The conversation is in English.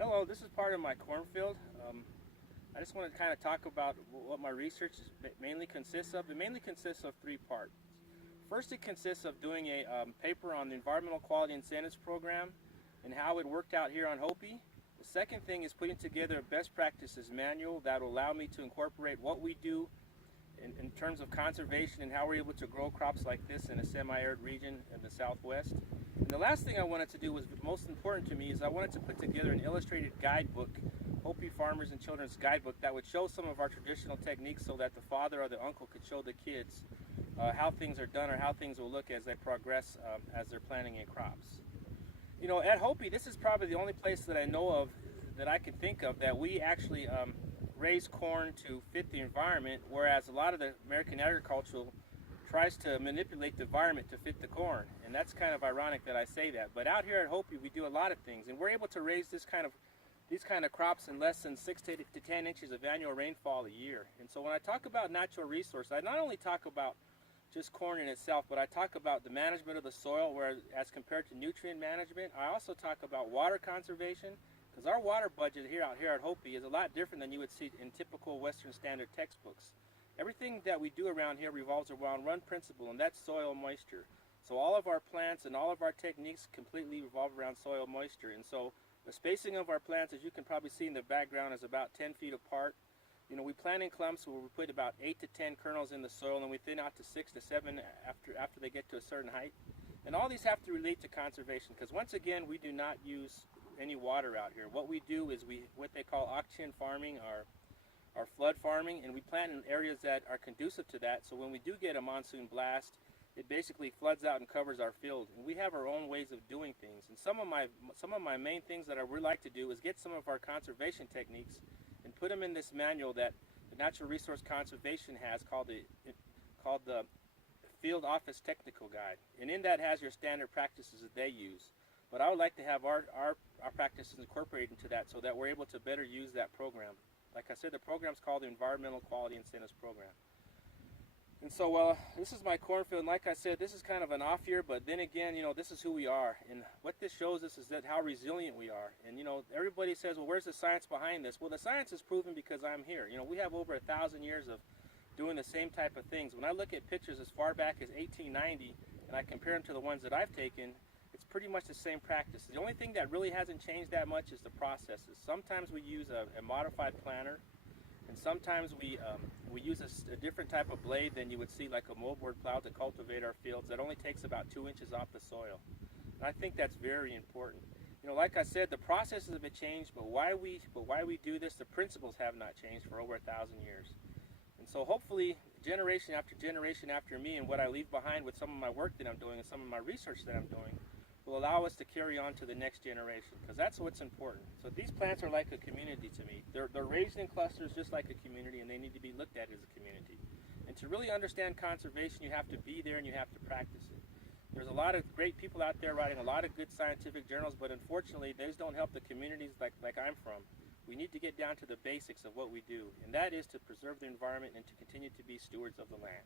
Hello, this is part of my cornfield. I just want to kind of talk about what my research mainly consists of. It mainly consists of three parts. First, it consists of doing a paper on the Environmental Quality Incentives Program and how it worked out here on Hopi. The second thing is putting together a best practices manual that will allow me to incorporate what we do in terms of conservation and how we're able to grow crops like this in a semi-arid region in the Southwest. And the last thing I wanted to do was most important to me is I wanted to put together an illustrated guidebook, Hopi Farmers and Children's Guidebook, that would show some of our traditional techniques so that the father or the uncle could show the kids how things are done or how things will look as they progress as they're planting in crops. You know, at Hopi, this is probably the only place that I know of that I can think of that we actually raise corn to fit the environment, whereas a lot of the American agriculture tries to manipulate the environment to fit the corn. And that's kind of ironic that I say that. But out here at Hopi, we do a lot of things, and we're able to raise these kind of crops in less than 6 to 10 inches of annual rainfall a year. And so when I talk about natural resource, I not only talk about just corn in itself, but I talk about the management of the soil, where as compared to nutrient management. I also talk about water conservation, because our water budget out here at Hopi is a lot different than you would see in typical Western Standard textbooks. Everything that we do around here revolves around one principle, and that's soil moisture. So all of our plants and all of our techniques completely revolve around soil moisture. And so the spacing of our plants, as you can probably see in the background, is about 10 feet apart. You know, we plant in clumps where we put about 8 to 10 kernels in the soil, and we thin out to 6 to 7 after they get to a certain height. And all these have to relate to conservation, because once again, we do not use any water out here. What we do is what they call auction farming, or flood farming, and we plant in areas that are conducive to that. So when we do get a monsoon blast, it basically floods out and covers our field. And we have our own ways of doing things. And some of my main things that I would like to do is get some of our conservation techniques and put them in this manual that the Natural Resource Conservation has called the Field Office Technical Guide. And in that has your standard practices that they use. But I would like to have our practices incorporated into that so that we're able to better use that program. Like I said, the program's called the Environmental Quality Incentives Program. And so, this is my cornfield, and like I said, this is kind of an off year, but then again, you know, this is who we are. And what this shows us is that how resilient we are. And, you know, everybody says, well, where's the science behind this? Well, the science is proven because I'm here. You know, we have over 1,000 years of doing the same type of things. When I look at pictures as far back as 1890, and I compare them to the ones that I've taken, it's pretty much the same practice. The only thing that really hasn't changed that much is the processes. Sometimes we use a modified planter, and sometimes we use a different type of blade than you would see, like a moldboard plow, to cultivate our fields. That only takes about 2 inches off the soil. And I think that's very important. You know, like I said, the processes have changed, but why we do this, the principles have not changed for over 1,000 years. And so hopefully, generation after me, and what I leave behind with some of my work that I'm doing and some of my research that I'm doing, will allow us to carry on to the next generation, because that's what's important. So these plants are like a community to me. They're raised in clusters just like a community, and they need to be looked at as a community. And to really understand conservation, you have to be there and you have to practice it. There's a lot of great people out there writing a lot of good scientific journals, but unfortunately, those don't help the communities like I'm from. We need to get down to the basics of what we do, and that is to preserve the environment and to continue to be stewards of the land.